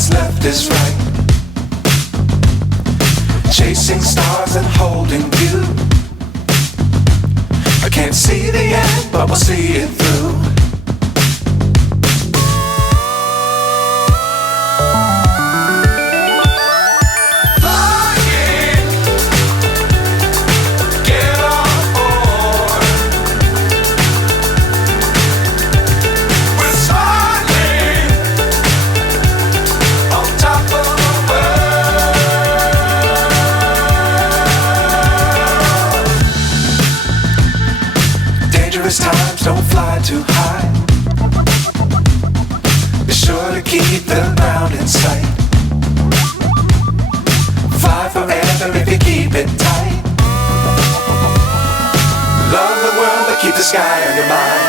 what's left is right. Chasing stars and holding you. I can't see the end, but we'll see it through. Times don't fly too high. Be sure to keep the ground in sight. Fly forever if you keep it tight. Love the world but keep the sky on your mind.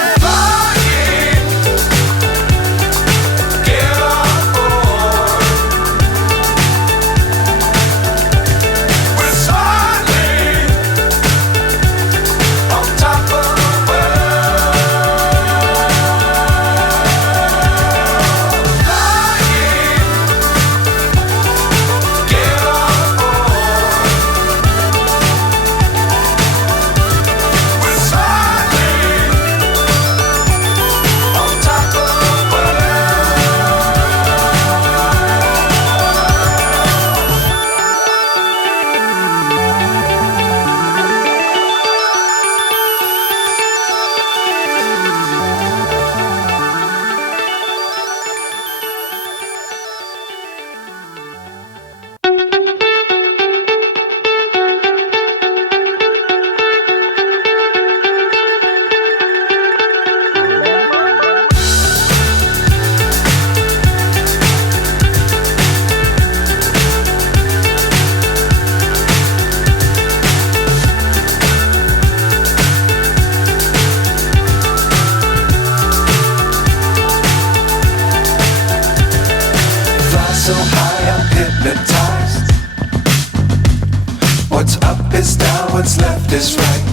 So high I'm hypnotized. What's up is down, what's left is right.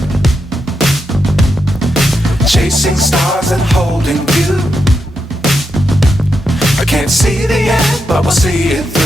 Chasing stars and holding you. I can't see the end, but we'll see it through.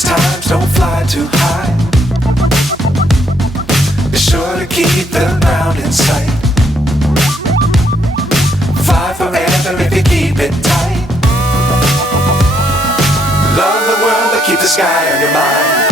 Times don't fly too high. Be sure to keep the ground in sight. Fly forever if you keep it tight. Love the world but keep the sky on your mind.